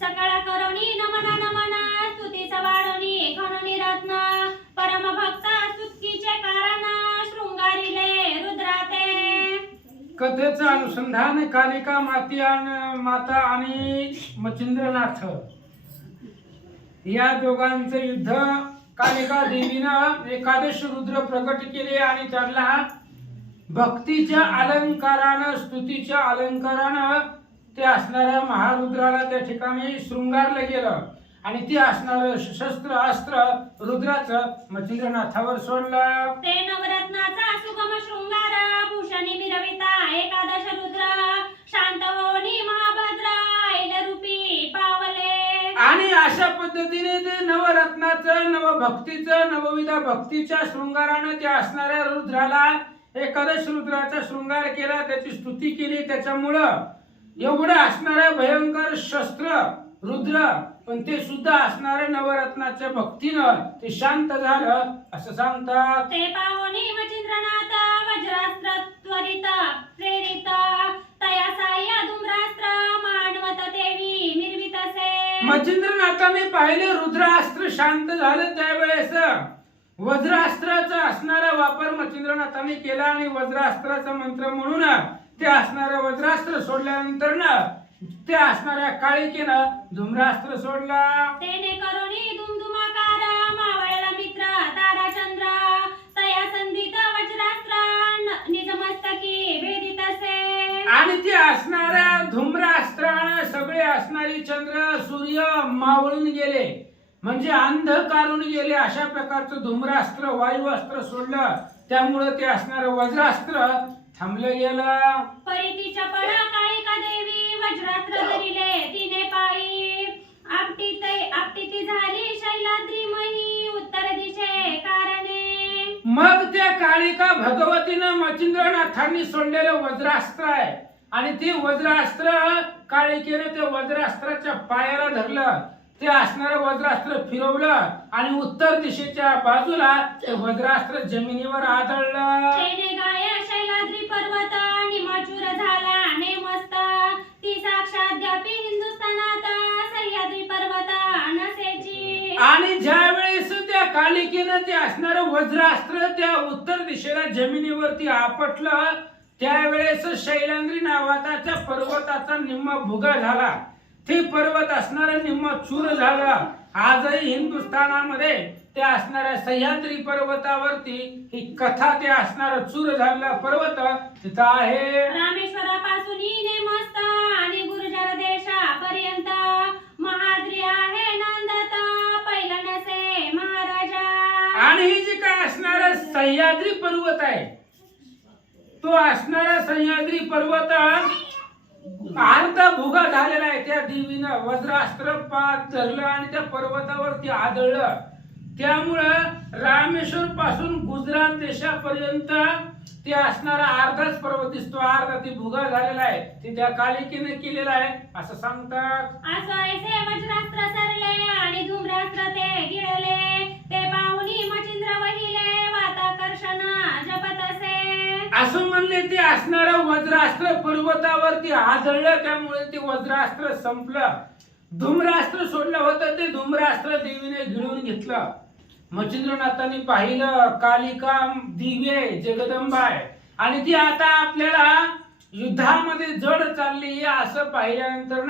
सकाळ करोनी नमना नमना स्तुतीचा वाढोनी खणोनी रत्न परम भक्त स्तुतीचे कारण शृंगारिले रुद्राते. कथेचं अनुसंधान कालिका माता आणि मच्छिंद्रनाथ या दोघांचे युद्ध. कालिका देवीनं एकादश रुद्र प्रकट केले आणि त्यांना भक्तीच्या अलंकारानं स्तुतीच्या अलंकारानं ते असणाऱ्या महारुद्राला त्या ठिकाणी शृंगारलं गेलं आणि ते असणारं शस्त्र अस्त्र रुद्राचं मच्छिंद्रनाथावर सोडलं. ते नवरत्नाचा सुगम शृंगार भूषणी मिरविता एकादश रुद्र शांत होनी महाभद्र ऐल रूपी पावले. आणि अशा पद्धतीने ते नवरत्नाचं नवभक्तीचं नवविधा भक्तीच्या शृंगारानं ते असणाऱ्या रुद्राला एकादश रुद्राचा शृंगार केला, त्याची स्तुती केली. त्याच्यामुळं एवढं असणारं भयंकर शस्त्र रुद्र पण ते सुद्धा असणाऱ्या नवरत्नाच्या भक्तीनं ते शांत झालं असं सांगतात. ते पाहुणी मच्छिंद्रनाथ वज्रास्त्र त्वरित प्रेरित तया साह्य धूम्रास्त्र मानवत देवी मिरवितसे. मच्छिंद्रनाथाने पाहिले रुद्रास्त्र शांत झालं त्यावेळेस वज्रास्त्राचा असणारा वापर मच्छिंद्रनाथाने केला आणि वज्रास्त्राचा मंत्र म्हणून ते असणारं वज्रास्त्र सोडल्यानंतर ते असणाऱ्या काळिकेनं धूम्रास्त्र सोडला. तेने करुणी धुमधुमाकार मावळला मित्र ताराचंद्र तया संधित वज्रास्त्र निजमस्तकी भेदितसे. आणि ते असणाऱ्या धूम्रास्त्रानं सगळे असणारी चंद्र सूर्य मावळून गेले म्हणजे अंधकारून गेले. अशा प्रकारचं धूम्रास्त्र वायुअस्त्र सोडलं त्यामुळे ते असणारं वज्रास्त्र थांबलं गेलं. परितीच्या पळा काळिका देवी वज्रास्त्र धरिले तिने पायी आपटीती झाली शैलाद्रीमयी उत्तर दिशे कारणे. मग त्या काळिका भगवतीनं मच्छिंद्रनाथांनी सोडलेलं वज्रास्त्र आहे आणि ते वज्रास्त्र काळिकेने ते वज्रास्त्राच्या पायाला धरलं. ते असणारं वज्रास्त्र फिरवलं आणि उत्तर दिशेच्या बाजूला ते वज्रास्त्र जमिनीवर आदळलं. तेने गाय शैलाद्री पर्वत निमाचूर झाला नेमस्त ती साक्षात द्यापी हिंदुस्थानात सह्याद्री पर्वत नसेची. आणि ज्या वेळेस त्या कालिकेनं ते असणारं वज्रास्त्र त्या उत्तर दिशेला जमिनीवरती आपटलं त्यावेळेस शैलाद्री नावाचा त्या पर्वताचा निम्मा भुगा झाला. ते पर्वत असणारं निम्म चूर झालं. आजही हिंदुस्थानामध्ये ते असणाऱ्या सह्याद्री पर्वतावरती ही कथा ते असणारं चूर झालेला पर्वत तिथं आहे. रामेश्वरापासून नेमस्त आणि गुर्जर देशापर्यंत महाद्री आहे नंदत पहिला नसे महाराजा. आणि ही जी काय असणारा सह्याद्री पर्वत आहे तो असणारा सह्याद्री पर्वत अर्धा भुगा झालेला आहे. त्या देवीनं वज्रास्त्र पात धरलं आणि त्या पर्वतावरती आदळलं. त्यामुळं रामेश्वर पासून गुजरात देशापर्यंत ते असणारा अर्धाच पर्वत दिसतो. अर्धा ती भुगा झालेला आहे. ते त्या कालिकेने केलेला आहे असं सांगतात. असं ऐसे वज्रास्त्र सरले आणि धूम्रास्त्र ते गिळले ते पाहुणी मच्छिंद्र वहिले वाताकर्षण जपत असे. असं म्हणले ते असणारं वज्रास्त्र पर्वतावरती आदळलं त्यामुळे ते वज्रास्त्र संपलं. धूम्रास्त्र सोडलं होतं ते धूम्रास्त्र देवीने गिळून घेतलं. मच्छिंद्रनाथांनी पाहिलं कालिका दिव्य आहे जगदंबा आहे आणि ती आता आपल्याला युद्धामध्ये जड चालली असं पाहिल्यानंतर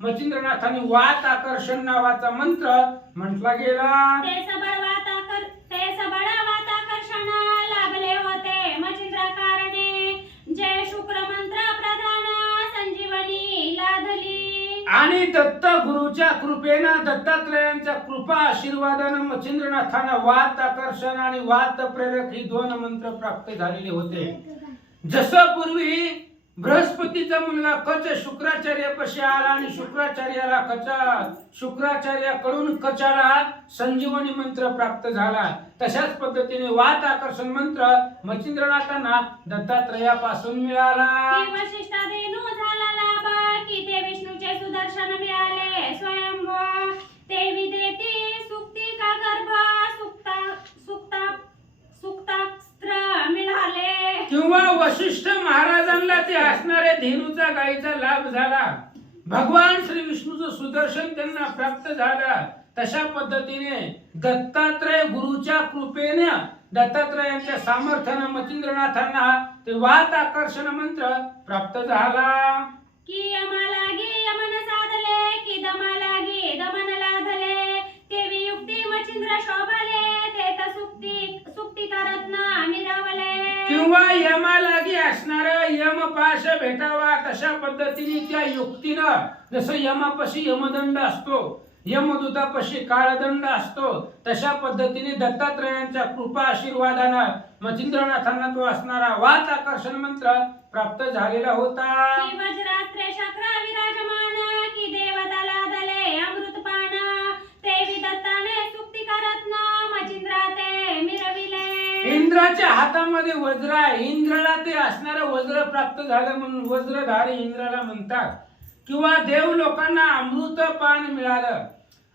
मच्छिंद्रनाथांनी वात आकर्षण नावाचा मंत्र म्हटला गेला. ते सबळ वाताकर्षण लाभले होते मच्छिंद्र कारणे जय शुक्र मंत्र प्रधान संजीवनी लाधली. आणि दत्त गुरुच्या कृपेनं दत्तात्रयांच्या कृपा आशीर्वादानं मच्छिंद्रनाथांना वात आकर्षण आणि वात प्रेरक ही दोन मंत्र प्राप्त झालेले होते. जसं पूर्वी बृहस्पतीचा मुलगा कच शुक्राचार्यापाशी आला आणि शुक्राचार्याकडून कचाला संजीवनी मंत्र प्राप्त झाला तशाच पद्धतीने वात आकर्षण मंत्र मच्छिंद्रनाथांना दत्तात्रयापासून मिळाला. वशिष्ठादेनु झाला लाभ की ते विष्णूचे सुदर्शन मिळाले स्वयंभू ते विदेती सुक्ती का गर्भ सुक्तास्त्र मिळाले. किंवा वशिष्ठ महाराजांना ते असणाऱ्या धेनूचा गायीचा लाभ झाला. भगवान श्री विष्णूचं सुदर्शन त्यांना प्राप्त झालं. तशा पद्धतीने दत्तात्रय गुरुच्या कृपेने दत्तात्रयांच्या सामर्थ्यानं मच्छिंद्रनाथांना ते वात आकर्षण मंत्र प्राप्त झाला. की यमालागी यमन साधले की दमालागी दमन लाधले तेवी युक्ती मच्छिंद्र शोभले ते त सुक्ती करत ना मिरवले. किंवा यमालागी असणार यमपाश भेटावा तशा पद्धतीने त्या युक्तीनं जसं यमापाशी यमदंड असतो यमदूतापाशी काळदंड असतो तशा पद्धतीने दत्तात्रयांच्या कृपा आशीर्वादानं मच्छिंद्रनाथांना तो असणारा वात आकर्षण मंत्र प्राप्त झालेला होता. की वज्रास्त्रे शक्र विराजमान की देवता लादले अमृतपान तेवी दत्ताने सुक्ती करत ना मच्छिंद्रा ते मिरविले. इंद्राच्या हातामध्ये वज्र आहे. इंद्राला ते असणारं वज्र प्राप्त झालं म्हणून वज्रधारी इंद्राला म्हणतात. किंवा देव लोकांना अमृत पान मिळालं.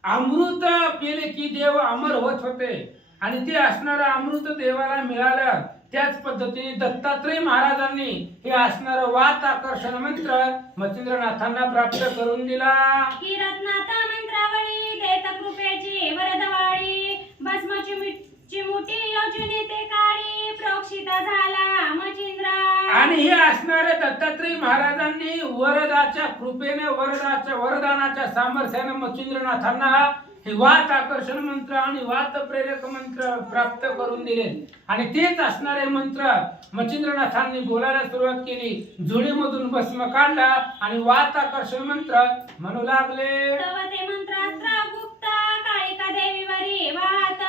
अमृत पिले की देव अमर होत होते आणि ते असणारं अमृत देवाला मिळालं. त्याच पद्धतीने दत्तात्रय महाराजांनी हे असणारं वात आकर्षण मंत्र मच्छिंद्रनाथांना प्राप्त करून दिला. की रत्नाता मंत्रावळी देत कृपेची वरदवाळी भस्मची चिमुटी योजने ते काळी प्रोक्षिता झाला मच्छिंद्रा. आणि हे असणारे दत्तात्रय महाराजांनी वरदाच्या कृपेने वरदानाच्या सामर्थ्याने मच्छिंद्रनाथांना हे वात आकर्षण मंत्र आणि वात प्रेरक मंत्र प्राप्त करून दिले. आणि तेच असणारे मंत्र मच्छिंद्रनाथांनी बोलायला सुरुवात केली. झुळीमधून भस्म काढला आणि वात आकर्षण मंत्र म्हणू लागले. तव ते मंत्रास्त्र गुप्त काळिका देवीवरी वात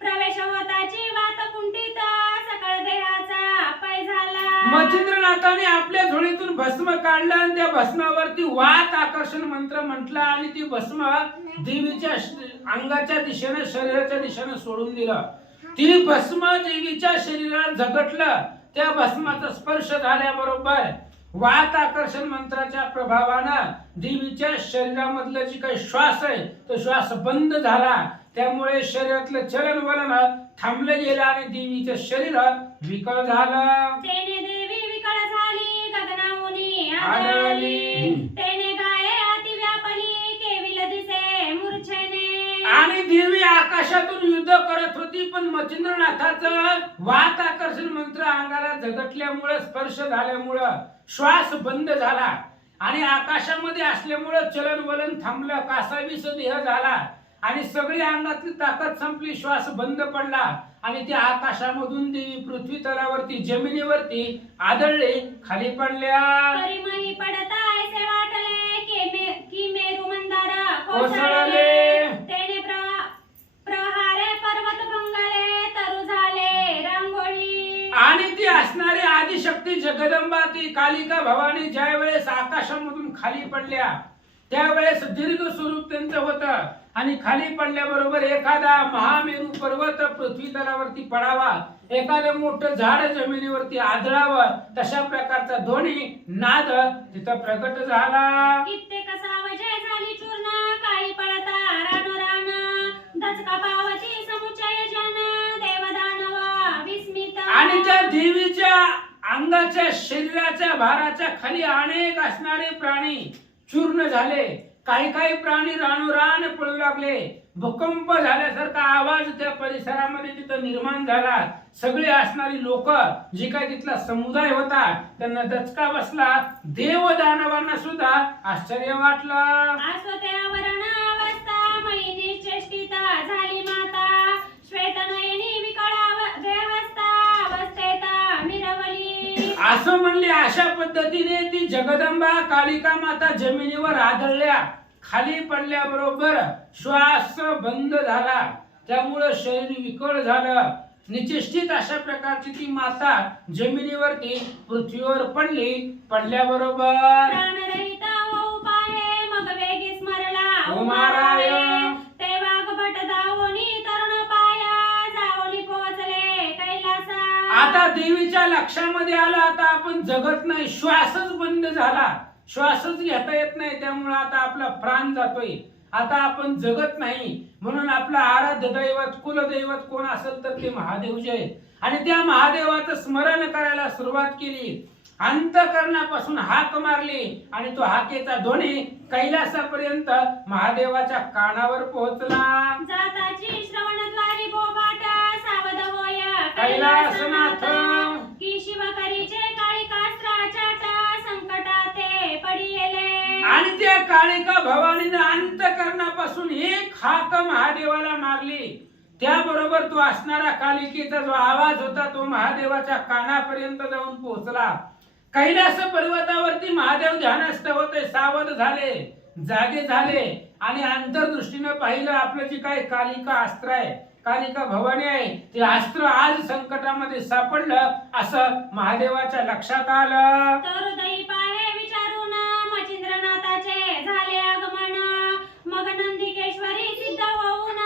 प्रवेश होताची वात कुंठित सकळ देहाचा पै झाला. मच्छिंद्रनाथाने आपल्या झोळीतून भस्म काढलं आणि त्या भस्मावरती वात आकर्षण मंत्र म्हटला आणि ती भस्म देवीच्या अंगाच्या दिशेने शरीराच्या दिशेने सोडून दिलं. ती भस्म देवीच्या शरीरात झगटलं. त्या भस्माचा स्पर्श झाल्याबरोबर वात आकर्षण मंत्राच्या प्रभावानं देवीच्या शरीरामधलं जी काही श्वास आहे तो श्वास बंद झाला. त्यामुळे शरीरातलं चलन वलन थांबलं गेलं आणि देवीचं शरीर विकळ झालं. तेने देवी विकळ झाली गगनाऊनी आदळली तेने गाये अति व्यापली केविल दिसे मूर्छेने. आणि देवी आकाशातून युद्ध करत होती पण मच्छिंद्रनाथाचं वात आकर्षण मंत्र अंगाला झगटल्यामुळे स्पर्श झाल्यामुळे श्वास बंद झाला आणि आकाशामध्ये असल्यामुळे चलन वलन थांबलं. कासावीस देह झाला आणि सगळी अंगातली ताकद संपली. श्वास बंद पडला आणि त्या आकाशामधून देवी पृथ्वी तलावरती जमिनीवरती आदळले खाली पडल्या. परिमही पडता ऐसे वाटले की मेरू मंदार कोसळले. तेने प्रहारे पर्वत भंगले तरु झाले रांगोळी. आणि ती असणारी आदिशक्ती जगदंबा ती कालिका भवानी ज्या वेळेस आकाशामधून खाली पडल्या त्यावेळेस दीर्घ स्वरूप त्यांचं होतं आणि खाली पडल्याबरोबर एखादा महामेरू पर्वत पृथ्वी तलावरती पडावा एखादं मोठं झाड जमिनीवरती आदळावं तशा प्रकारचा ध्वनी नाद तिथं प्रकट झाला. कित्येक सावजे झाली चूर्ण काही पडता रान दचका पावती समुच्चय जन देवदानव विस्मित. आणि त्या देवीच्या अंगाच्या शरीराच्या भाराच्या खाली अनेक असणारे प्राणी चूर्ण झाले. काही काही प्राणी रानोरान पळू लागले. भूकंप झाल्यासारखा आवाज त्या परिसरामध्ये तिथं निर्माण झाला. सगळे असणारी लोक जे काही तिथला समुदाय होता त्यांना दचका बसला. देव दानवांना सुद्धा आश्चर्य वाटलं. आस्वत्यावरण अवस्था महिनी चेष्टिता झाली माता श्वेतनयनी विकळाव देहस्ता अवस्थेता मिरवली. असं म्हणले. अशा पद्धतीने ती जगदंबा कालिका माता जमिनीवर आदळल्या. खाली पडल्याबरोबर श्वास बंद झाला. त्यामुळे शरीर विकळ झालं. निचेष्टित अशा प्रकारची ती माता जमिनीवरती पृथ्वीवर पडली. पडल्याबरोबर प्राणरहित उपाये मग वेगी स्मरला उमाराय. ते वाघभट दावोनी तरुण पाया जावली पोहोचले कैलासा. आता देवीच्या लक्षामध्ये आलं आता आपण जगत नाही. श्वासच बंद झाला. श्वासच घेता येत नाही. त्यामुळे आता आपला प्राण जातोय. आता आपण जगत नाही. म्हणून आपलं आराध्य दैवत कुलदैवत कोण असेल तर ते महादेव जे आहेत आणि त्या महादेवाचं स्मरण करायला सुरुवात केली. अंतकरणापासून हाक मारली आणि तो हाकेचा ध्वनी कैलासापर्यंत महादेवाच्या कानावर पोहोचला. जाताची श्रवणद्वारी बोबाट सावध होय कैलासनाथ की शिवकरीचे काळिकास्त्राच्या संकटाते पडिले. आणि त्या काळिका भवानीने अंतकरणापासून एक हाक महादेवाला मारली. त्याबरोबर तो असणारा कालिकेचा जो आवाज होता तो महादेवाच्या कानापर्यंत जाऊन पोहोचला. कैलास पर्वतावरती महादेव ध्यानस्थ होते, सावध झाले, जागे झाले आणि अंतर्दृष्टीने पाहिलं आपलं जे काही कालिका अस्त्र आहे, कालिका भवानी आहे, ते अस्त्र आज संकटामध्ये सापडलं असं महादेवाच्या लक्षात आलं. तर हृदयी पाहे विचारून मच्छिंद्रनाथाचे झाले आगमन. मग नंदिकेश्वरी सिद्ध होऊन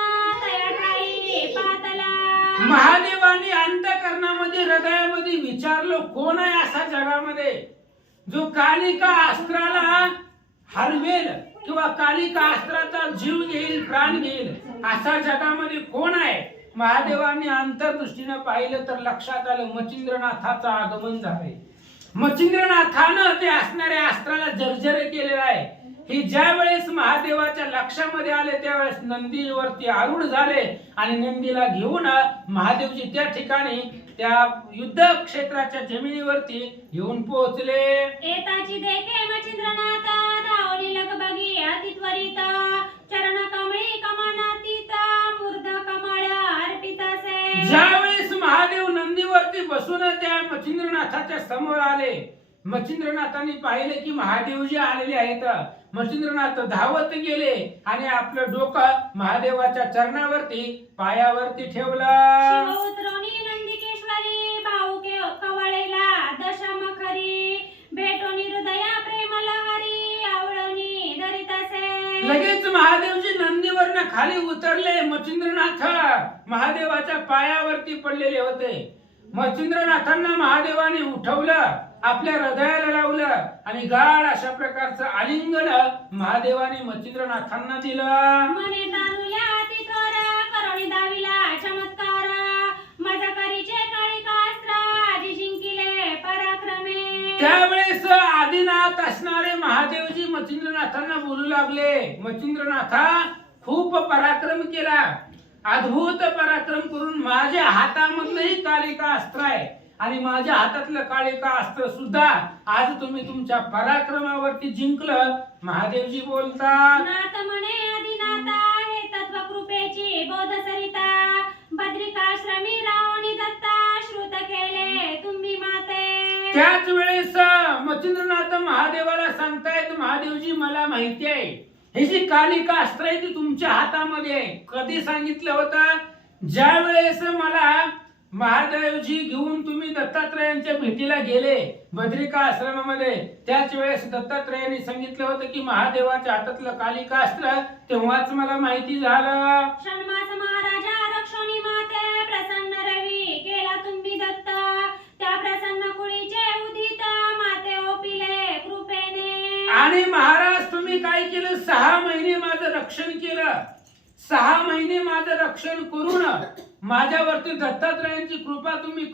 तया ठाई पातला. महादेवाने अंतकरणामध्ये हृदयामध्ये विचारलं कोण आहे असा जगामध्ये जो कालिका अस्त्राला हरवेल किंवा कालिका अस्त्राचा जीव घेईल, प्राण घेईल, असा जगामध्ये कोण आहे. महादेवाने अंतर्दृष्टीने पाहिलं तर लक्षात आलं मच्छिंद्रनाथाचं आगमन झालंय. मच्छिंद्रनाथानं ते असणाऱ्या अस्त्राला जर्जर केलेलं आहे. हे ज्या वेळेस महादेवाच्या लक्षामध्ये आले त्यावेळेस नंदीवरती आरूढ झाले आणि नंदीला घेऊन महादेवजी त्या ठिकाणी त्या युद्ध क्षेत्राच्या जमिनीवरती येऊन पोहोचले. एताची देखे मच्छिंद्रनाथ धावली लगबगी अति त्वरित. चरण कमळी कमनातीत मूर्ध कमळ अर्पितसे. ज्यावेळेस महादेव नंदीवरती बसून त्या मच्छिंद्रनाथाच्या समोर आले, मच्छिंद्रनाथांनी पाहिले की महादेवजी आलेले आहेत. मच्छिंद्रनाथ धावत गेले आणि आपलं डोकं महादेवाच्या चरणावरती पायावरती ठेवलं. शिव उतरवणी नंदिकेश्वरी भाऊके कवळेला दशम खरी. भेटोनी हृदया प्रेम लहरी आवळणी धरितसे. लगेच महादेवजी नंदीवरनं खाली उतरले. मच्छिंद्रनाथ महादेवाच्या पायावरती पडलेले होते. मच्छिंद्रनाथांना महादेवाने उठवलं, आपल्या हृदयाला लावलं आणि गाढ अशा प्रकारचं आलिंगन महादेवाने मच्छिंद्रनाथांना दिलं. मने तानुया अति थोर करुणी दाविला चमत्कार. माझा करीचे काळिकास्त्र आजी जिंकिले पराक्रमे. त्यावेळेस आदिनाथ असणारे महादेवजी मच्छिंद्रनाथांना बोलू लागले, मच्छिंद्रनाथा खूप पराक्रम केला, अद्भुत पराक्रम करून माझ्या हातामधलंही कालिका अस्त्र आहे आणि माझ्या हातातलं कालिका अस्त्र सुद्धा आज तुम्ही तुमच्या पराक्रमावरती जिंकलं. महादेवजी बोलतात, नाथ म्हणे आदिनाथा हे तत्व कृपेची बोध सरिता. बद्रिकाश्रमी रावणी दत्ता श्रुत केले तुम्ही माते. त्याच वेळेस मच्छिंद्रनाथ महादेवाला सांगतायत, महादेवजी मला माहिती आहे ही जी कालिका अस्त्र आहे ती तुमच्या हातामध्ये आहे. कधी सांगितलं होतं? ज्या वेळेस मला महादेवजी घेऊन तुम्ही दत्तात्रयांच्या भेटीला गेले बद्रिका आश्रमामध्ये, त्याच वेळेस दत्तात्रयांनी सांगितलं होतं की महादेवाच्या हातातलं कालिका अस्त्र तेव्हाच मला माहिती झालं. षण्मास महाराजा रक्षोनी माते प्रसन्न रवी केला तुम्ही दत्त. त्या प्रसन्न कुळीचे उदित माते ओपिले कृपेने. आणि महाराज तुम्ही काय केलं? 6 महिने माझं रक्षण केलं. 6 महिने माझं रक्षण करून माझ्यावरती दत्तात्रयांची कृपा तुम्ही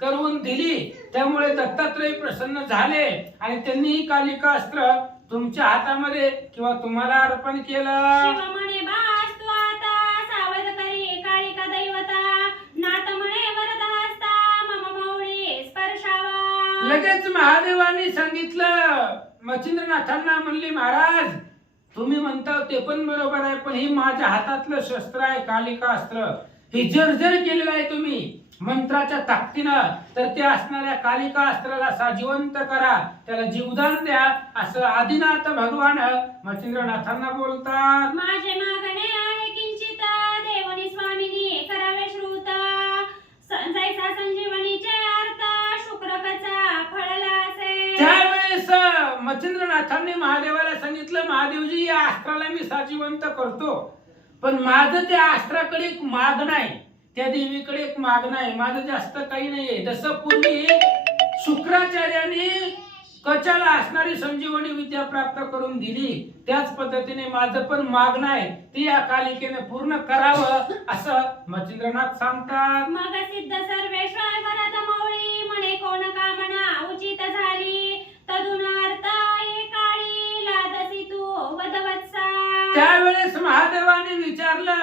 करून दिली. त्यामुळे दत्तात्रय प्रसन्न झाले आणि त्यांनी कालिका अस्त्र तुमच्या हातामध्ये किंवा तुम्हाला अर्पण केलं. शिव म्हणे बास तू आता सावध करी काळिका दैवता. नाथ म्हणे वरदहस्ता मम मौळी स्पर्शावा. लगेच महादेवांनी सांगितलं, मच्छिंद्रनाथांना म्हणले, महाराज तुम्ही म्हणता ते पण बरोबर आहे, पण ही माझ्या हातातलं शस्त्र आहे कालिका अस्त्र. हे जर्जर केलेलं आहे तुम्ही मंत्राच्या ताकदीनं, तर ते असणाऱ्या कालिका अस्त्राला साजिवंत करा, त्याला जीवदान द्या, असं आदिनाथ भगवान मच्छिंद्रनाथांना बोलतात. माझे मागणे आहे किंचित देवनी स्वामिनी करावे श्रुत. जैसा संजीवनीचे अर्थ शुक्रकचा फळला असे. त्यावेळेस मच्छिंद्रनाथांनी महादेवाला सांगितलं, महादेवजी या अस्त्राला मी साजिवंत करतो, पण माझं त्या अस्त्राकडे एक मागणं आहे, त्या देवीकडे एक मागणं आहे. माझं जास्त काही नाहीये. जसं पूर्वी शुक्राचार्याने कचाला असणारी संजीवनी विद्या प्राप्त करून दिली, त्याच पद्धतीने माझं पण मागणं आहे, ती या कालिकेने पूर्ण करावं असं मच्छिंद्रनाथ सांगतात. मग सिद्ध सर्वेश्वर वरद मौळी म्हणे कोण कामना उची तदुनार्थ ये काळी लादसी तू वदवत्सा. त्यावेळेस महादेवाने विचारलं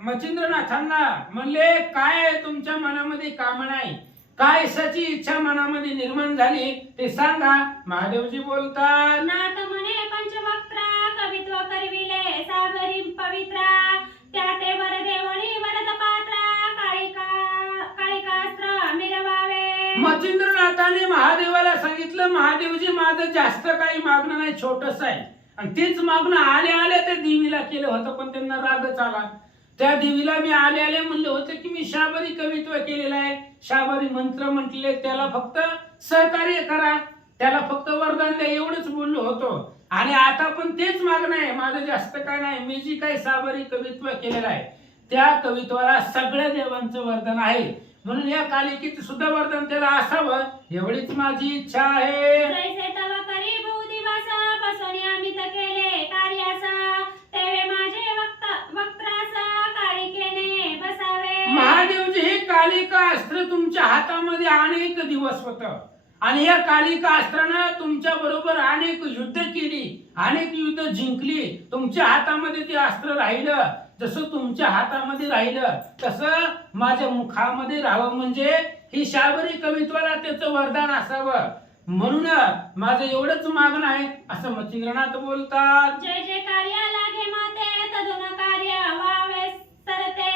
मच्छिंद्रनाथांना, म्हणले काय आहे तुमच्या मनामध्ये कामना आहे, काय अशाची इच्छा मनामध्ये निर्माण झाली ते सांगा. महादेवजी बोलतात, नाथ म्हणे पंचवक्त्रा कवित्व करविले सागरी पवित्रा. त्या ते वरदेवणी वरद पात्रा काळिकास्त्र मिरवावे. मच्छिंद्रनाथाने महादेवाला सांगितलं, महादेवजी माझं जास्त काही मागणं नाही, छोटस आहे. आणि तेच मागणं आले आले ते देवीला केलं होतं, पण त्यांना रागच आला. त्या देवीला मी आले आले म्हणलं होतं की मी शाबरी कवित्व केलेलं आहे, शाबरी मंत्र म्हटले, त्याला फक्त सहकार्य करा, त्याला फक्त वरदान द्या, एवढंच बोललो होतो. आणि आता पण तेच मागणं आहे, माझं जास्त काय नाही. मी जी काही शाबरी कवित्व केलेलं आहे त्या कवित्वाला सगळ्या देवांचं वरदान आहे, म्हणून या कालिकेचं सुद्धा वरदान त्याला असावं, एवढीच माझी इच्छा आहे. जैसे तव करी बहु दिवस बसोनी अमित केले कार्यासा. तेवे माझे वक्त्रास काळिकेने बसावे. महादेवजी हे कालिका अस्त्र तुमच्या हातामध्ये अनेक दिवस होतं, आणि या कालिका अस्त्रानं तुमच्या बरोबर अनेक युद्ध केली, अनेक युद्ध जिंकली. तुमच्या हातामध्ये ते अस्त्र राहिलं, जसं तुमच्या हातामध्ये राहिलं तसं माझ्या मुखामध्ये राहावं, म्हणजे ही शाबरी कवित्वाला त्याचं वरदान असावं, म्हणून माझं एवढंच मागणं आहे असं मच्छिंद्रनाथ बोलतात. जय जय कार्य लागे माते तदुन कार्य व्हावे सरते.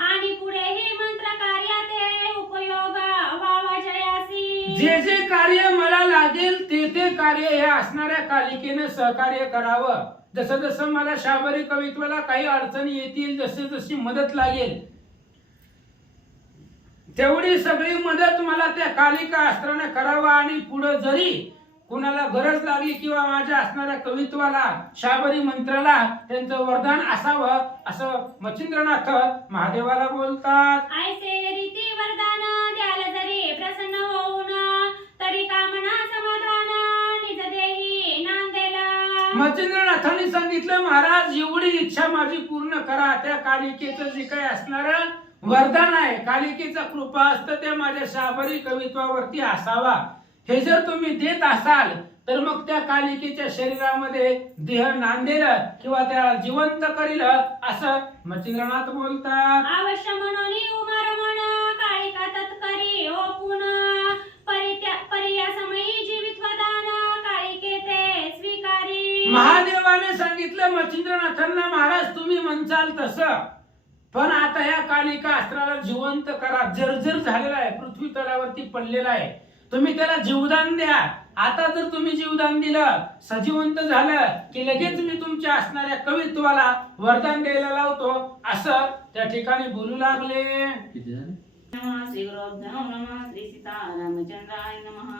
आणि पुढेही मंत्र कार्याते उपयोग व्हावा जयासी. जे जे कार्य मला लागेल ते ते कार्य हे असणाऱ्या कालिकेने सहकार्य करावं. जसं जसं मला शाबरी कवित्वाला काही अडचणी येतील, जसे जशी मदत लागेल तेवढी सगळी मदत मला त्या कालिका अस्त्राने करावा. आणि पुढे जरी कुणाला गरज लागली किंवा माझ्या असणाऱ्या कवित्वाला शाबरी मंत्राला त्यांचं वरदान असावं असं मच्छिंद्रनाथ महादेवाला बोलतात. ऐसे रीती वरदान द्याल जरी प्रसन्न होऊन तरी कामना समाधान निज देही नांदेला. मच्छिंद्रनाथांनी सांगितलं, महाराज एवढी इच्छा माझी पूर्ण करा. त्या कालिकेचं जे काही असणार वरदान आहे, कालिकेचा कृपा असतं त्या माझ्या शाबरी कवित्वावरती असावा, हे जर तुम्ही देत असाल तर मग त्या कालिकेच्या शरीरामध्ये देह नांदेल किंवा त्या जिवंत करील असं मच्छिंद्रनाथ बोलतात. अवश्य म्हणून उमर म्हण काळिका तत्करी ओ पुन्हा परिया समयी जीवित वदान काळिके ते स्वीकारी. महादेवाने सांगितलं मच्छिंद्रनाथांना, महाराज तुम्ही म्हणसाल तसं, पण आता या कालिका अस्त्राला जिवंत करा. जर्जर झालेला आहे, पृथ्वी तलावरती पडलेला आहे, तुम्ही त्याला जीवदान द्या. आता जर तुम्ही जीवदान दिलं, सजीवंत झालं की लगेच मी तुमच्या असणाऱ्या कवित्वाला वरदान द्यायला लावतो असं त्या ठिकाणी बोलू लागले. नमः श्री गुरुभ्यो नमः श्री सीतारामचंद्राय नमः.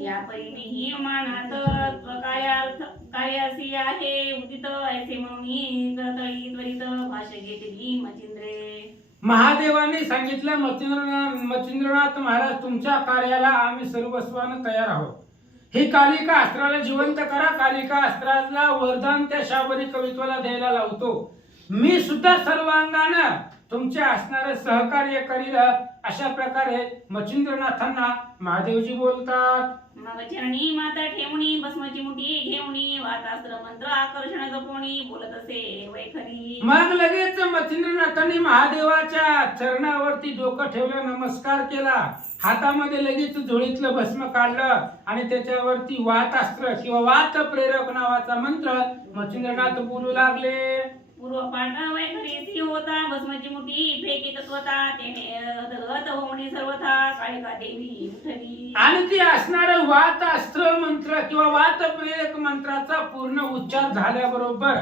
या परीने मानात कार्यासी आहे उदित ऐसे म्हणून करतळी त्वरित भाष्य घेतली मच्छिंद्रे. महादेवाने सांगितलं, मच्छिंद्रनाथ महाराज तुमच्या कार्याला आम्ही सर्वस्वानं तयार आहोत. हे कालिका अस्त्राला जिवंत करा. कालिका अस्त्राला वरदान त्या शाबरी कवित्वाला द्यायला लावतो. मी सुद्धा सर्वांगानं तुमच्या असणारे सहकार्य करील अशा प्रकारे मच्छिंद्रनाथांना महादेवजी बोलतात. मग चरणी माता ठेवणी भस्माची मुठी घेवणी वातास्त्र मंत्र आकर्षण जपोणी बोलत असे वैखरी. मग लगेच मच्छिंद्रनाथांनी महादेवाच्या चरणावरती डोकं ठेवलं, नमस्कार केला, हातामध्ये लगेच झोळीतलं भस्म काढलं आणि त्याच्यावरती वातास्त्र किंवा वात प्रेरक नावाचा मंत्र मच्छिंद्रनाथ बोलू लागले. पूर्व पाठ वैखरी होता भस्माची मुठी फेकी तत्वता तेने होणी सर्वथा काळिका देवी उठली. आणि ती असणारे वात अस्त्र मंत्र किंवा वात प्रेरक मंत्राचा पूर्ण उच्चार झाल्याबरोबर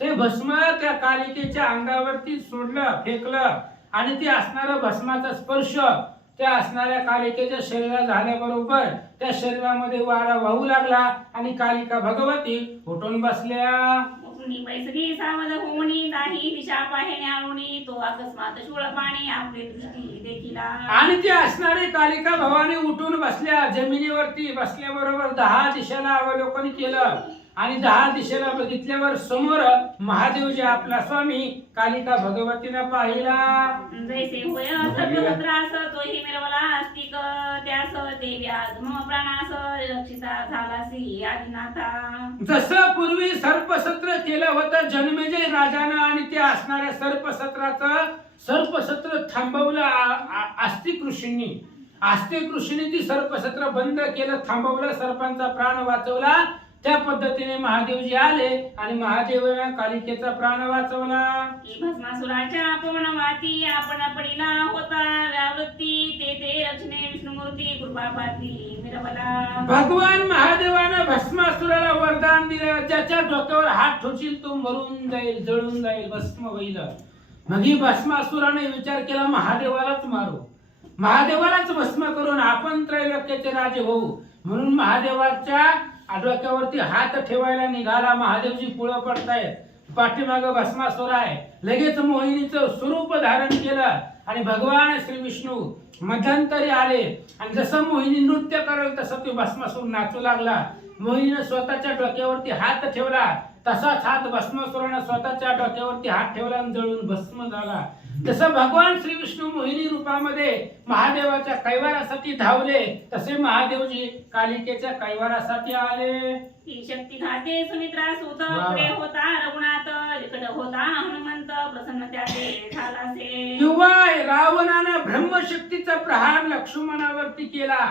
ते भस्म त्या कालिकेच्या अंगावरती सोडलं, फेकलं, आणि ते असणारा भस्माचा स्पर्श त्या असणाऱ्या कालिकेच्या शरीरात झाल्याबरोबर त्या शरीरामध्ये वारा वाहू लागला आणि कालिका भगवती उठून बसल्या. बैसगी सावध होणी नाही दिशा पाहेने आणूनी तो अकस्मात शूळ पाणी आपली दृष्टी देखिला. आणि ती असणारी कालिका भवानी उठून बसल्या. जमिनीवरती बसल्याबरोबर 10 दिशेला अवलोकन केलं आणि 10 दिशेला बघितल्यावर समोर महादेव जे आपला स्वामी कालिका भगवतीनं पाहिला. जैसे होय सर्वत्र आस तोही मिरवला अस्तिक त्यास देव्या धर्म प्राणास रक्षिता झालासी आदिनाथा. जसं पूर्वी सर्पसत्र केलं होतं जन्मेजय राजानं आणि त्या असणाऱ्या सर्पसत्र थांबवलं आस्तिक ऋषींनी. आस्तिक ऋषींनी ती सर्पसत्र बंद केलं, थांबवलं, सर्पांचा प्राण वाचवला. त्या पद्धतीने महादेवजी आले आणि महादेवाने कालिकेचा प्राण वाचवला. की भस्मासुराच्या पवनवाती आपण पडिला होता व्यावृत्ती ते रक्षणे विष्णुमूर्ती कृपा पात्री मिरवला. भगवान महादेवानं भस्मासुराला वरदान दिलं, ज्याच्या डोक्यावर हात ठोचील तो मरून जाईल, जळून जाईल, भस्म होईल. मग ही भस्मासुराने विचार केला महादेवालाच मारू, महादेवालाच भस्म करून आपण त्रैलोक्याचे राजे होऊ. म्हणून महादेवाच्या डोक्यावरती हात ठेवायला निघाला. महादेवजी पुढे पडतायत, पाठीमाग भस्मासुर आहे. लगेच मोहिनीचं स्वरूप धारण केलं आणि भगवान श्री विष्णू मध्यंतरी आले आणि जसं मोहिनी नृत्य करेल तसं तो भस्मासुर नाचू लागला. मोहिनीने स्वतःच्या डोक्यावरती हात ठेवला, तसाच हात भस्मासुराने स्वतःच्या डोक्यावरती हात ठेवला आणि जळून भस्म झाला. जसं भगवान श्री विष्णू मोहिनी रूपामध्ये महादेवाच्या कैवारासाठी धावले, तसे महादेवजी कालिकेच्या कैवारासाठी आले. ही शक्ती घाते सुमित्रा सुत पुढे होता रघुनाथ विकट होता हनुमंत प्रसन्न त्याचे झालासे. किंवा रावणानं ब्रह्मशक्तीचा प्रहार लक्ष्मणावरती केला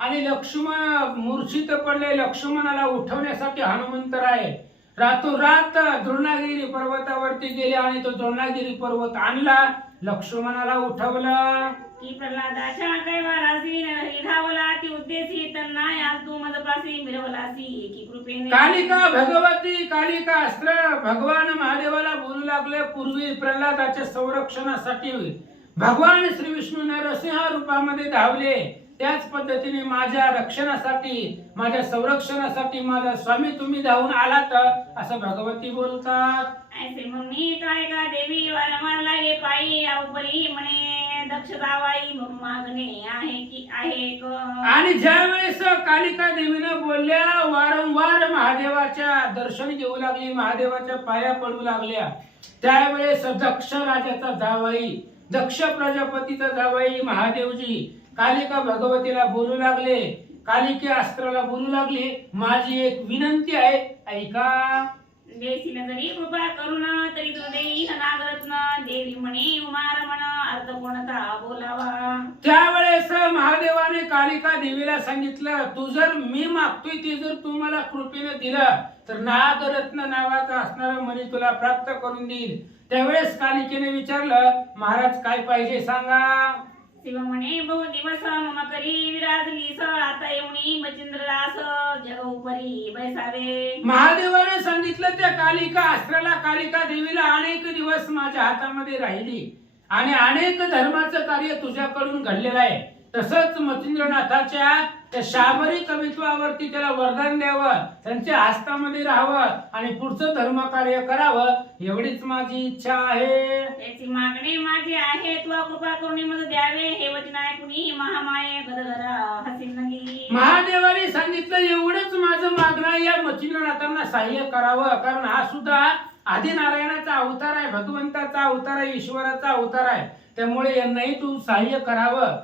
आणि लक्ष्मण मूर्छित पडले. लक्ष्मणाला उठवण्यासाठी हनुमंत राय रातोरात द्रोणागिरी पर्वतावरती गेले आणि तो द्रोणागिरी पर्वत आणला, लक्ष्मणाला उठवला. की प्रल्हादाच्या कैवारासी नरहरी धावला ती उद्देशी त्यांना आज तू मदपासी मिरवलासी की कृपेने. कालिका भगवती कालिका अस्त्र भगवान महादेवाला बोलू लागले. पूर्वी प्रल्हादाच्या संरक्षणासाठी भगवान श्री विष्णू नरसिंह रूपामध्ये धावले, त्याच पद्धतीने माझ्या रक्षणासाठी, माझ्या संरक्षणासाठी माझा स्वामी तुम्ही धावून आलात असं भगवती बोलतात. ऐसे म्हणून कालिका देवी वारंवार लागे पायी आवपरी म्हणे दक्ष जावाई म्हणून मागणे आहे की आहे ग. आणि ज्या वेळेस कालिका देवीनं बोलल्या, वारंवार महादेवाच्या दर्शन घेऊ लागली, महादेवाच्या पाया पडू लागल्या, त्यावेळेस दक्ष राजाचा जावाई, दक्ष प्रजापतीचा जावाई महादेवजी कालिका भगवतीला बोलू लागले, कालिके अस्त्राला बोलू लागले, माझी एक विनंती आहे, ऐका. देशील जरी कृपा करून तरी तो देई नागरत्न देवी म्हणे उमारमण अर्थ कोणता बोलावा. त्यावेळेस महादेवाने कालिका देवीला सांगितलं, तू जर मी मागतोय ते जर तू मला कृपेने दिलं तर नागरत्न नावाचा असणारा मणी तुला प्राप्त करून देईल. त्यावेळेस कालिकेने विचारलं, महाराज काय पाहिजे सांगा. शिव म्हणे बहु दिवस मम करी विराजलीस आता येऊनी मचिंद्रदास जग उपरी बैसावे. महादेवाने सांगितलं त्या कालिका अस्त्राला, कालिका देवीला, अनेक दिवस माझ्या हातामध्ये राहिली आणि अनेक धर्माचं कार्य तुझ्याकडून घडलेलं आहे. तसंच मचिंद्रनाथाच्या त्या शाबरी कवित्वावरती त्याला वरदान द्यावं, त्यांच्या हस्तामध्ये राहावं आणि पुढचं धर्म कार्य करावं, एवढीच माझी इच्छा आहे. त्याची मागणी माझी आहे, तू कृपा करून मज द्यावे हे वचन ऐकुनी महामाये गदगदा हसीन नगी. महादेवाने सांगितलं, एवढंच माझं मागणं आहे, या मचिंद्रनाथांना सहाय्य करावं, कारण हा सुद्धा आदिनारायणाचा अवतार आहे, भगवंताचा अवतार आहे, ईश्वराचा अवतार आहे, त्यामुळे यांनाही तू सहाय्य करावं.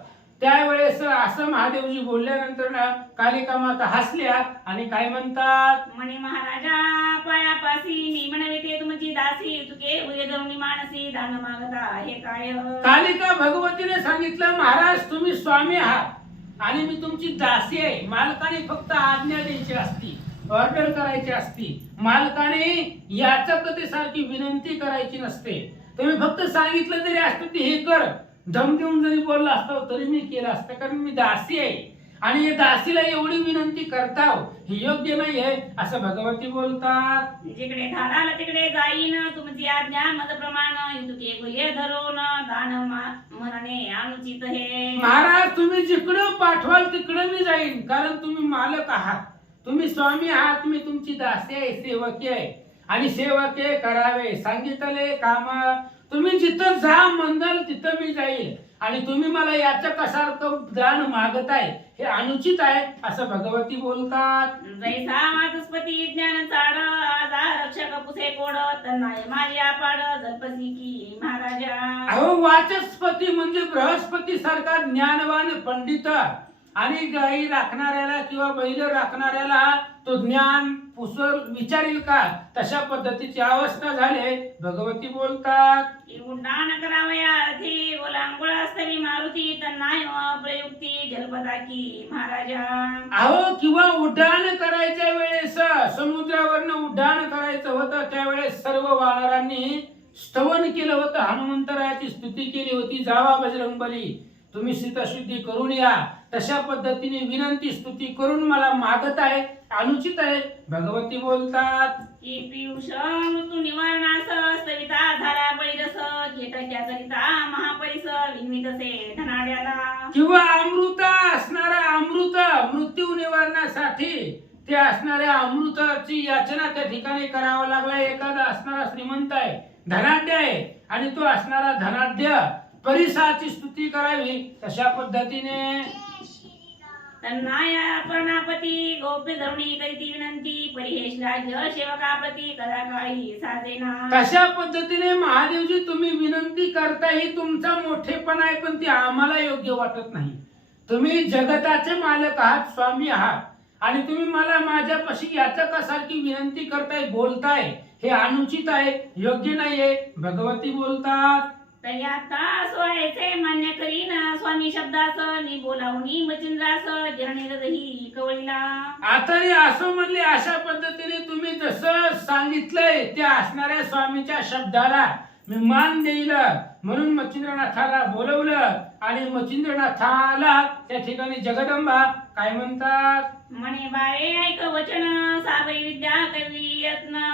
त्यावेळेस असं महादेवजी बोलल्यानंतर ना कालिका माता हसल्या आणि काय म्हणतात, म्हणे महाराजा पायापासी मी म्हणते तुमची दासी तुके उये धरुणी मानसी दान मागता हे काय. कालिका भगवतीने सांगितलं, महाराज तुम्ही स्वामी आहात आणि मी तुमची दासी आहे. मालकाने फक्त आज्ञा द्यायची असती, ऑर्डर करायची असती, मालकाने याचकतेसारखी विनंती करायची नसते. तुम्ही फक्त सांगितलं जरी असतं ते हे कर, दम देऊन जरी बोलला असतो तरी मी केलं असतं, कारण मी दासी आहे आणि या दासीला एवढी विनंती करताव हे योग्य नाही आहे असं भगवती बोलतात. जिकडे धाडाल तिकडे जाईन तुमची आज्ञा मद प्रमाण तुके गुह्य धरून दान म्हणणे अनुचित हे. महाराज तुम्ही जिकडं पाठवाल तिकडं मी जाईन, कारण तुम्ही मालक आहात, तुम्ही स्वामी आहात, मी तुमची दासी आहे, सेवकी आहे आणि सेवके करावे सांगितले काम तुम्ही जिथं जा म्हणाल तिथं मी जाईल आणि तुम्ही मला याचं कसारखं दान मागताय हे अनुचित आहे असं भगवती बोलतात. जैसा वाचस्पती ज्ञान चाड आजा रक्षक पुसे कोड तन्नाय माझ्या पाड जल्पसी की महाराजा. अहो वाचस्पती म्हणजे बृहस्पती सारखा ज्ञानवान पंडित आणि गाई राखणाऱ्याला किंवा बैल राखणाऱ्याला तो ज्ञान पुसर विचारील का तशा पद्धतीची अवस्था झाले भगवती बोलतात. उड्डाण करावया अर्थी गोलांगुळास्तवी मारुती तन्नाय प्रयुक्ती जलपदा की महाराजा. अहो किंवा उड्डाण करायच्या वेळेस समुद्रावरनं उड्डाण करायचं होतं त्यावेळेस सर्व वानरांनी स्तवन केलं होतं. हनुमंतरायाची स्तुती केली होती. जावा बजरंगबली तुम्ही शीतशुद्धी करून या तशा पद्धतीने विनंती स्तुती करून मला मागत आहे अनुचित आहे भगवती बोलतात. की पियुष मृत्यू निवारणास सविता झाला परिरस केटक्या करिता महापरिस विन्वितसे धनाड्याला. किंवा अमृत असणारा अमृत मृत्यू निवारण्यासाठी ते असणाऱ्या अमृताची याचना त्या ठिकाणी करावं लागला. एखादा असणारा श्रीमंत आहे धनाढ्य आहे आणि तो असणारा धनाढ्य परिसाची स्तुती करावी तशा पद्धतीने तन्नाया प्रणापती गौप्य धरुणी करीती विनंती परिहेश राज्य सेवकाप्रती कदा काळी साजेना. तशा पद्धतीने महादेवजी तुम्ही विनंती करता ही तुमचा मोठेपणा आहे पण ती आम्हाला योग्य वाटत नाही. तुम्ही जगताचे मालक आहात स्वामी आहात आणि तुम्ही मला माझ्यापाशी याचं कसारखी विनंती करताय बोलताय हे अनुचित आहे योग्य नाहीये भगवती बोलतात. तयाता सोयचे मान्य करीन स्वामी शब्दास नि बोलावणी मचिंद्रास जरणेरही कवळीला. आता हे असं म्हणले अशा पद्धतीने तुम्ही जसं सांगितलंय त्या असणाऱ्या स्वामीच्या शब्दाला मी मान देईल म्हणून मच्छिंद्रनाथाला बोलवलं आणि मच्छिंद्रनाथाला त्या ठिकाणी जगदंबा काय म्हणतात. म्हणे बाळे ऐक वचन साबरी विद्या कवी यत्न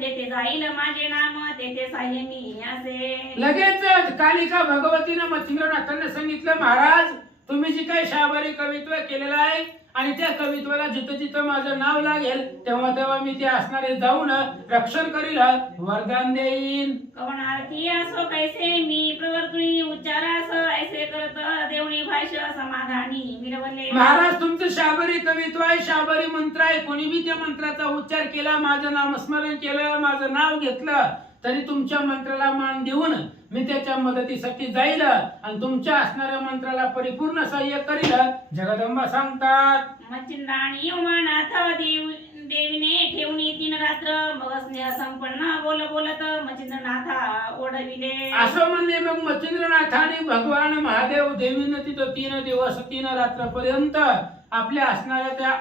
तेथे जाईल माझे नाम तेथे साह्य मी असे. लगेच कालिका भगवतीनं मच्छिंद्रनाथांना सांगितलं महाराज तुम्ही जी काही शाबरी कवित्व केलेलं आहे आणि त्या कवित्वाला जिथं जिथं माझं नाव लागेल तेव्हा तेव्हा मी ते असणारे जाऊन रक्षण करील वरदान देईन. कवनार्थी असो कैसे मी प्रवर्तुनी उच्चारास ऐसे करत देवणी भाष्य समाधानी मिरवले. महाराज तुमचं शाबरी कवित्व आहे शाबरी मंत्र आहे कोणी बी त्या मंत्राचा उच्चार केला माझं नामस्मरण केलं माझं नाव घेतलं तरी तुमच्या मंत्राला मान देऊन मी त्याच्या मदतीसाठी जाईल आणि तुमच्या असणाऱ्या मंत्राला परिपूर्ण सहाय्य करील जगदंबा सांगतात. मच्छिंद्राणी उमानाथ देवीने ठेवणी 3 रात्र मग स्नेह संपन्न बोलत मच्छिंद्रनाथा ओढविले. असं म्हणणे मग मच्छिंद्रनाथाने भगवान महादेव देवीनं तिथं 3 दिवस 3 रात्र पर्यंत आपल्या असणाऱ्या त्या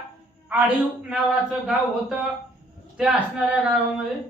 आढीव नावाचं गाव होतं त्या असणाऱ्या गावामध्ये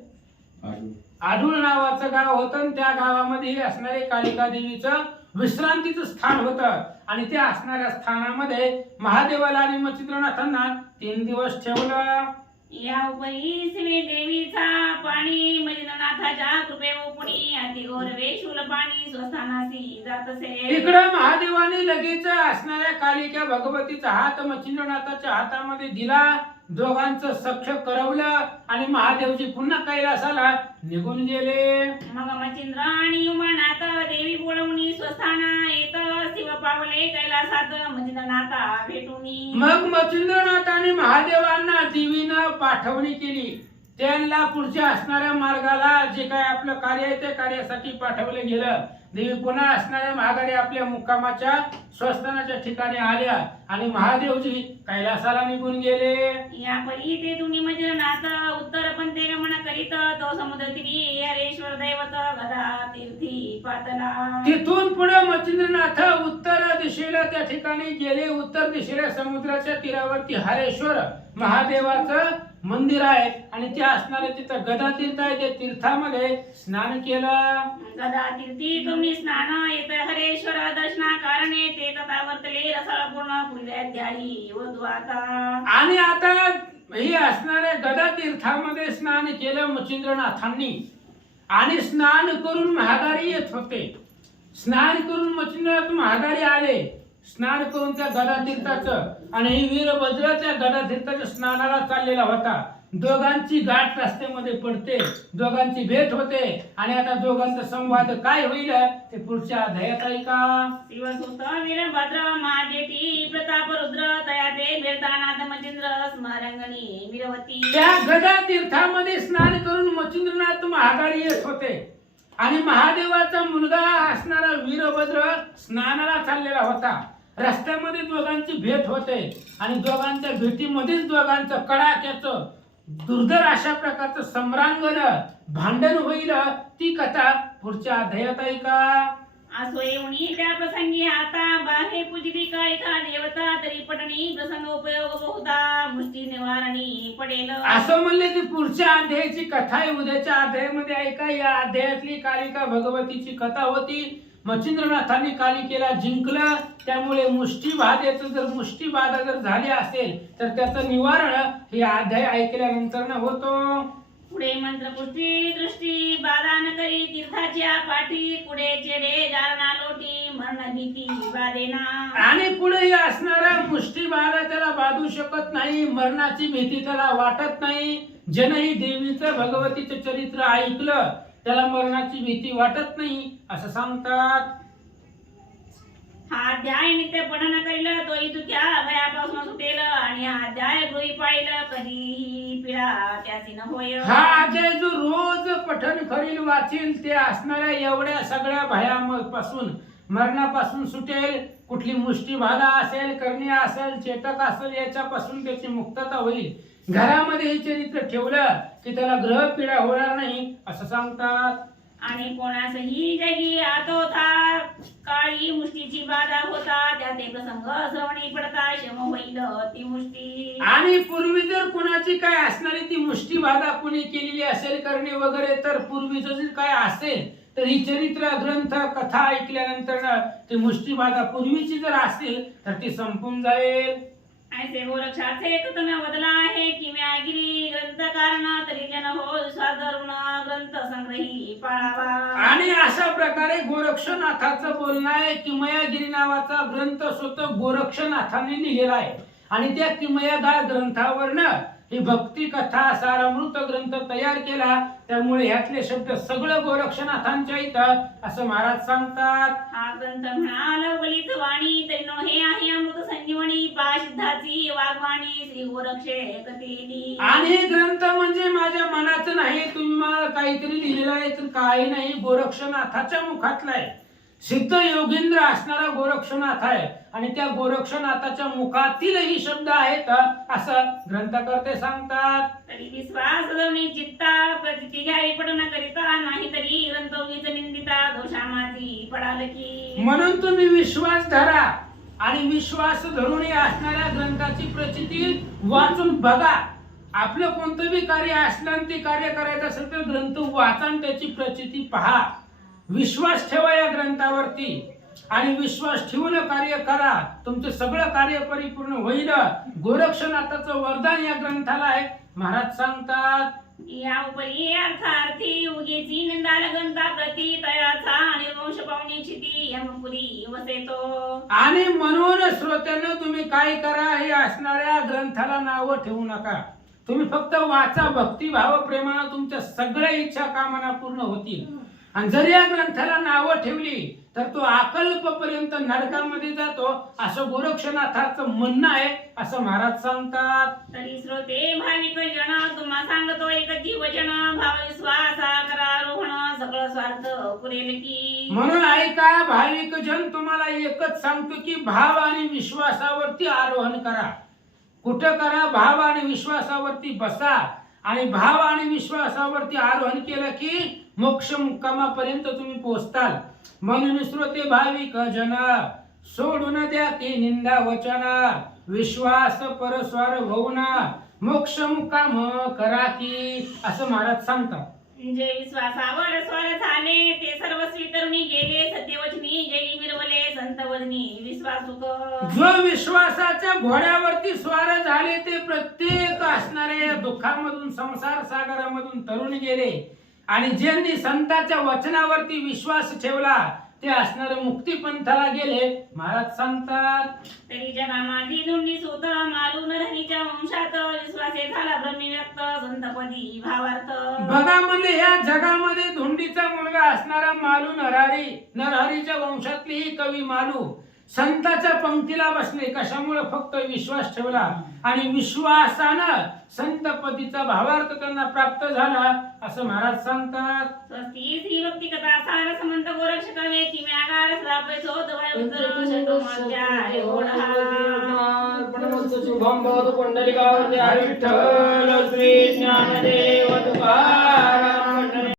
आढूळ नावाचं गाव होतं आणि त्या गावामध्ये असणारे कालिका देवीचं विश्रांतीचं स्थान होतं आणि त्या असणाऱ्या स्थानामध्ये महादेवाला आणि मच्छिंद्रनाथांना 3 दिवस ठेवलं. या उपरी श्री देवीचा पाणी मच्छिंद्रनाथाच्या कृपे उपणी अति गौरवे शूल पाणी स्वस्थानासी जातसे. इकडं महादेवाने लगेच असणाऱ्या कालिका भगवतीचा हात मच्छिंद्रनाथाच्या हातामध्ये दिला दोघांचं सख्य करवलं आणि महादेवजी पुन्हा कैलासाला निघून गेले. मग मच्छिंद्र आणि उमानाथ देवी बोलवणी स्वस्थाना येत शिव पावले कैलासात मच्छिंद्रनाथा भेटुनी. मग मच्छिंद्रनाथाने महादेवांना देवीनं पाठवणी केली त्यांना पुढच्या असणाऱ्या मार्गाला जे काय आपलं कार्य आहे त्या कार्यासाठी पाठवले गेलं. देवी पुन्हा असणाऱ्या महागारी आपल्या मुक्कामाच्या स्वस्थानाच्या ठिकाणी आल्या आणि महादेवजी कैलासाला निघून गेले. या परी ते दोन्ही मच्छिंद्रनाथ उत्तर पंथे गमन करीत तो समुद्र तीरी हरेश्वर दैवत गदा तीर्थी पातला. तिथून पुढे मच्छिंद्रनाथ उत्तर दिशेला त्या ठिकाणी गेले. उत्तर दिशेला समुद्राच्या तीरावरती हरेश्वर महादेवाचं मंदिर आहे आणि ते असणारे तिथं गदा तीर्थ आहे त्या तीर्थामध्ये स्नान केलं. गदा तीर्थी कमी स्नान येत हरेश्वर दर्शना कारणे ते तथा वर्तले रसाळ पूर्ण पुढे अध्यायी उद्वाता. आणि आता हे असणाऱ्या गदा तीर्थामध्ये स्नान केलं मच्छिंद्रनाथांनी आणि स्नान करून महागारी येत होते. स्नान करून मच्छिंद्रनाथ महागारी आले स्नान करून त्या गदा तीर्थाचं आणि वीरभद्र त्या गदा तीर्थाच्या स्नानाला चाललेला होता. दोघांची गाठ रस्त्यामध्ये पडते, दोघांची भेट होते आणि आता दोघांचा संवाद काय होईल ते पुढच्या अध्यायात ऐका. शिवसुत वीरभद्र महाजेठी प्रताप रुद्र तया ते भेटतानाथ मचिंद्र स्मरंगणी वीरवती. त्या गदा तीर्थामध्ये स्नान करून मच्छिंद्रनाथ महागाडी येत होते आणि महादेवाचा मुलगा असणारा वीरभद्र स्नानाला चाललेला होता. रस्त्यामध्ये दोघांची भेट होते आणि दोघांच्या भेटीमध्येच दोघांचं कडाक्याचं दुर्धर अशा प्रकारचं सम्रांगण भांडण होईल. ती कथा पुढच्या अध्यायात ऐका. असो येऊनी त्या प्रसंगी आता बाहे पूजिती काळिका देवता तरी पटणी प्रसंग उपयोग बहुधा मुष्टी निवारणी पडेल. असं म्हणले ती पुढच्या अध्यायाची कथा आहे. उद्याच्या अध्यायामध्ये ऐका. या अध्यायातली कालिका भगवतीची कथा होती. मच्छिंद्रनाथांनी कालिकेला जिंकलं, त्यामुळे मुष्टीबाधेचं जर मुष्टीबाधा जर झाली असेल तर त्याचं निवारण हे अध्याय ऐकल्यानंतर होतो. पुढे मंत्रपुष्टी दृष्टी बाधा न करी तीर्थाच्या पाठी पुढे चेडे जालना लोटी मरण भीती बाधेना. आणि पुढे असणारा मुष्टीबाधा त्याला बाधू शकत नाही, मरणाची भीती त्याला वाटत नाही. ज्यानेही देवीचं भगवतीचं चरित्र ऐकलं त्याला मरणाची भीती वाटत नाही असं सांगतात. हा अध्याय नित्य पठन करील तोही दुख्या भयापासून सुटेल आणि हा अध्याय गृही पाळील कधीही पीडा त्याची न होय. हा अध्याय जो रोज पठन करील वाचेल ते असणाऱ्या एवढ्या सगळ्या भयापासून मरणापासून सुटेल. कुठली मुष्टीबाधा असेल, करणी असेल, चेटक असेल याच्यापासून त्याची मुक्तता होईल. घरामध्ये हे चरित्र ठेवलं की त्याला ग्रह पीडा होणार नाही असं सांगतात. आणि कोणासही जगी आतोथा काळी मुष्टीची बाधा होता त्या ते प्रसंग श्रवणी पडता शम होईल ती मुष्टी. आणि पूर्वी जर कोणाची काय असणारी ती मुष्टी बाधा कोणी केलेली असेल करणे वगैरे तर पूर्वीच जर काय असेल तर ही चरित्र ग्रंथ कथा ऐकल्यानंतर ती मुष्टी बाधा पूर्वीची जर असेल तर ती संपून जाईल. ऐसे गोरक्षाचे कथन बदला आहे किम्यागिरी ग्रंथ कारण तरी जन हो साधारण ग्रंथ संग्रही पाळावा. आणि अशा प्रकारे गोरक्षनाथाचं बोलणं आहे. किमयागिरी नावाचा ग्रंथ स्वतः गोरक्षनाथांनी लिहिलेला आहे आणि त्या किमयागार ग्रंथावरनं ही भक्ती कथा सारामृत ग्रंथ तयार केला. त्यामुळे ह्यातले शब्द सगळं गोरक्षनाथांच्या इथं असं महाराज सांगतात. हा ग्रंथ म्हणाल वलित वाणी तैनो हे आहे अमृत संजीवनी पाशुद्धाची वाघवाणी श्री गोरक्षे कथेली. आणि हे ग्रंथ म्हणजे माझ्या मनाचं नाही, तुम्ही मला काहीतरी लिहिलेलं आहे तर काही नाही, गोरक्षनाथाच्या मुखातलं आहे. सिद्ध योगेंद्र असणारा गोरक्षनाथ आहे आणि त्या गोरक्षनाथाच्या मुखातीलही शब्द आहेत असं ग्रंथकर्ते सांगतात. तरी विश्वास धरणी चित्ता प्रचिती घ्यावी पठन करिता नाही तरी ग्रंथ उगीच निंदिता दोषामाची पडाल की. म्हणून तुम्ही विश्वास धरा आणि विश्वास धरून असणाऱ्या ग्रंथाची प्रचिती वाचून बघा. आपलं कोणतं बी कार्य असलं आणि ते कार्य करायचं असेल तर ग्रंथ वाचा आणि त्याची प्रचिती पहा. विश्वास ठेवा या ग्रंथावरती आणि विश्वास ठेवून कार्य करा. तुमचं सगळं कार्य परिपूर्ण होईल. गोरक्षनाथाचं वरदान या ग्रंथाला आहे महाराज सांगतात. या उपरी अर्थार्थी उगीची निंदा ग्रंथा प्रती तयाचा निर्वंश पावनी चिती यमपुरी वसेतो. आणि म्हणून श्रोत्यांना तुम्ही काय करा, हे असणाऱ्या ग्रंथाला नाव ठेवू नका. तुम्ही फक्त वाचा. भक्तिभाव प्रेमानं तुमच्या सगळ्या इच्छा कामना पूर्ण होतील. आणि जर या ग्रंथाला नावं ठेवली तर तो अकल्पपर्यंत नरकामध्ये जातो असं गोरक्षनाथाचं म्हणणं आहे असं महाराज सांगतात. तरी श्रोते भाविक जन तुम्हा सांगतो एक जीवजन भाव विश्वासा करा रोहण सगळं स्वार्थ पुरेल की. म्हणून ऐका भाविक जन, तुम्हाला एकच सांगतो की भाव आणि विश्वासावरती आरोहण करा. कुठं करा? भाव आणि विश्वासावरती बसा आणि भाव आणि विश्वासावरती आरोहण केलं की मोक्ष मुक्कामापर्यंत तुम्ही पोहोचताल. म्हणून श्रोते भाविक जन सोडून द्या ती निंदा वचन, विश्वास परस्वार होऊन मोक्ष मुक्काम करा की असं महाराज सांगतात. जे विश्वासावर स्वर झाले ते सर्वस्वी तरुणी गेले सत्यवचनी जगी मिरवले संत वदनी विश्वासुक. जो विश्वासाच्या घोड्यावरती स्वार झाले ते प्रत्येक असणाऱ्या दुःखामधून संसार सागरामधून तरुण गेले आणि ज्यांनी संतांच्या वचनावरती विश्वास ठेवला ते असणारे मुक्ती पंथाला गेले. महाराज सांगतात तरी जगामादी धुंडी सुत मालून धनीच्या वंशात विश्वासे झाला ब्रह्मी व्यक्त संतपदी भावार्थ. बघा म्हणजे या जगामध्ये धुंडीचा मुलगा असणारा मालू नरहरीच्या वंशातली ही कवी मालू संताच्या पंक्तीला बसले. कशामुळे? फक्त विश्वास ठेवला आणि विश्वासानं संतपदीचा भावार्थ त्यांना प्राप्त झाला असं महाराज सांगतात. स्वस्ती श्री भक्ती कथा सार समंत गोरक्षक वेती म्यागार श्रापे सोद वय उदर शतो मध्याय ओढा. शुभम भवतु पुंडलिकावती विठ्ठल श्री ज्ञानदेव तुकाराम.